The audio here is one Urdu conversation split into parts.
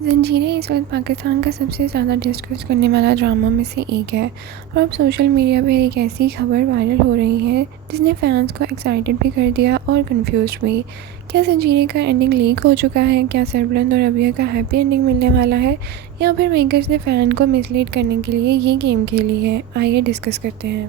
زنجیریں اس وقت پاکستان کا سب سے زیادہ ڈسکس کرنے والا ڈرامہ میں سے ایک ہے، اور اب سوشل میڈیا پہ ایک ایسی خبر وائرل ہو رہی ہے جس نے فینس کو ایکسائٹڈ بھی کر دیا اور کنفیوزڈ بھی۔ کیا زنجیریں کا اینڈنگ لیک ہو چکا ہے؟ کیا سربلند اور ربیہ کا ہیپی اینڈنگ ملنے والا ہے، یا پھر میکرز نے فین کو مسلیڈ کرنے کے لیے یہ گیم کھیلی ہے؟ آئیے ڈسکس کرتے ہیں۔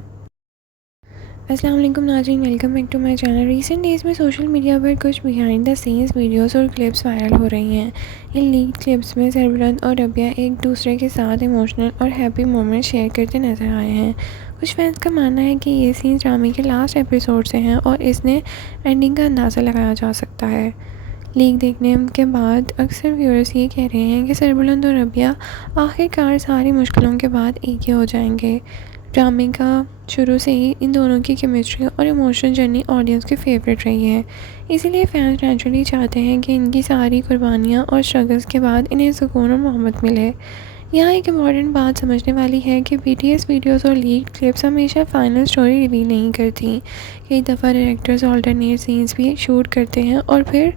السلام علیکم ناظرین، welcome back to my channel. Recent days میں سوشل میڈیا پر کچھ بیہائنڈ دا سینس ویڈیوز اور کلپس وائرل ہو رہی ہیں۔ ان لیڈ کلپس میں سربلند اور ربیہ ایک دوسرے کے ساتھ ایموشنل اور ہیپی مومنٹ شیئر کرتے نظر آئے ہیں۔ کچھ فینس کا ماننا ہے کہ یہ سینس ڈرامے کے لاسٹ ایپیسوڈ سے ہیں اور اس نے اینڈنگ کا اندازہ لگایا جا سکتا ہے۔ لیک دیکھنے کے بعد اکثر ویورز یہ کہہ رہے ہیں کہ سربلند اور ربیہ آخر کار ساری مشکلوں کے بعد ایک ہی ہو جائیں گے۔ ڈرامے کا شروع سے ہی ان دونوں کی کیمسٹری اور ایموشنل جرنی آڈینس کی فیوریٹ رہی ہے، اسی لیے فینس نیچرلی چاہتے ہیں کہ ان کی ساری قربانیاں اور اسٹرگلز کے بعد انہیں سکون اور محبت ملے۔ یہاں ایک امپورٹنٹ بات سمجھنے والی ہے کہ بی ٹی ایس ویڈیوز اور لیکڈ کلپس ہمیشہ فائنل سٹوری ریویل نہیں کرتی۔ کئی دفعہ ڈائریکٹرز آلٹرنیٹ سینس بھی شوٹ کرتے ہیں اور پھر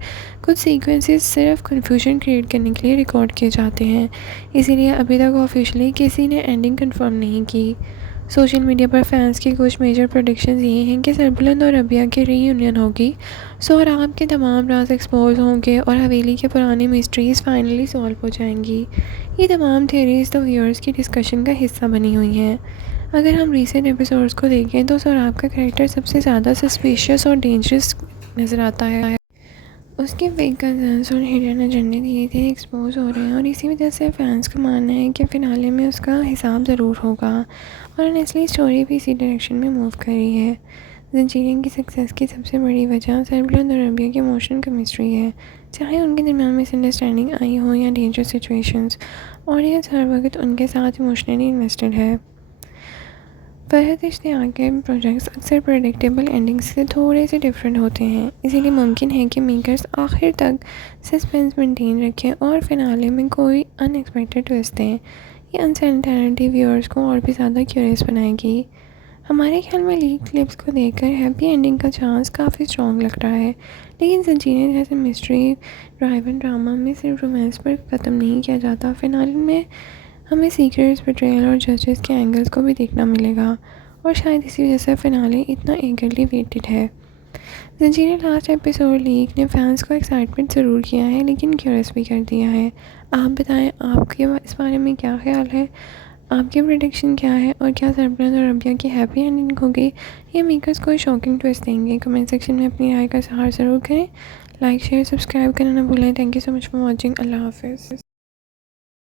کچھ سیکوینسز صرف کنفیوژن کریٹ کرنے کے لیے ریکارڈ کیے جاتے ہیں، اسی لیے ابھی تک آفیشلی کسی نے اینڈنگ کنفرم نہیں کی۔ سوشل میڈیا پر فینس کی کچھ میجر پریڈکشنز یہ ہیں کہ سربلند اور ربیہ کی ری یونین ہوگی، سہراب کے تمام راز ایکسپوز ہوں گے اور حویلی کے پرانی مسٹریز فائنلی سالو ہو جائیں گی۔ یہ تمام تھیوریز تو ویورز کی ڈسکشن کا حصہ بنی ہوئی ہیں۔ اگر ہم ریسنٹ ایپیسوڈز کو دیکھیں تو سہراب کا کریکٹر سب سے زیادہ سسپیشیس اور ڈینجرس نظر آتا ہے۔ اس کے فیک کنسرنس اور ہڈن ایجنڈے دھیرے دھیرے ایکسپوز ہو رہے ہیں، اور اسی وجہ سے فینس کا ماننا ہے کہ فنالے میں اس کا حساب ضرور ہوگا، اور انیسلی اسٹوری بھی اسی ڈائریکشن میں موو کر رہی ہے۔ زنجیریں کی سکسیس کی سب سے بڑی وجہ سربلند اور ربیہ کی ایموشنل کیمسٹری ہے۔ چاہے ان کے درمیان مس انڈرسٹینڈنگ آئی ہو یا ڈینجرس سچویشنز، آڈینس ہر وقت ان کے ساتھ ایموشنلی انویسٹڈ ہے۔ فرحت اشتیاق کے پروجیکٹس اکثر پریڈکٹیبل اینڈنگز سے تھوڑے سے ڈیفرنٹ ہوتے ہیں، اسی لیے ممکن ہے کہ میکرز آخر تک سسپینس مینٹین رکھیں اور فنالے میں کوئی ان ایکسپیکٹڈ ٹویسٹ دیں۔ یہ انسرٹینٹی ویورز کو اور بھی زیادہ کیوریس بنائے گی۔ ہمارے خیال میں لیک کلپس کو دیکھ کر ہیپی اینڈنگ کا چانس کافی اسٹرانگ لگ رہا ہے، لیکن زنجیریں جیسے مسٹری ڈرائیون ڈرامہ میں صرف رومانس پر ختم نہیں کیا جاتا۔ فنالے میں ہمیں سیکرٹس، بیٹریل اور جسٹس کے اینگلز کو بھی دیکھنا ملے گا، اور شاید اسی وجہ سے فنالے اتنا ایگرلی ویٹڈ ہے۔ زنجیریں لاسٹ ایپیسوڈ لیک نے فینس کو ایکسائٹمنٹ ضرور کیا ہے لیکن کیوریس بھی کر دیا ہے۔ آپ بتائیں، آپ کے اس بارے میں کیا خیال ہے؟ آپ کی پریڈکشن کیا ہے، اور کیا سربلند اور ربیہ کی ہیپی اینڈنگ ہوگی یا میکرز کوئی شاکنگ ٹویسٹ دیں گے؟ کمنٹ سیکشن میں اپنی رائے کا اظہار ضرور کریں۔ لائک، شیئر، سبسکرائب کرنا نہ بھولیں۔ Thank you so much for watching. اللہ حافظ۔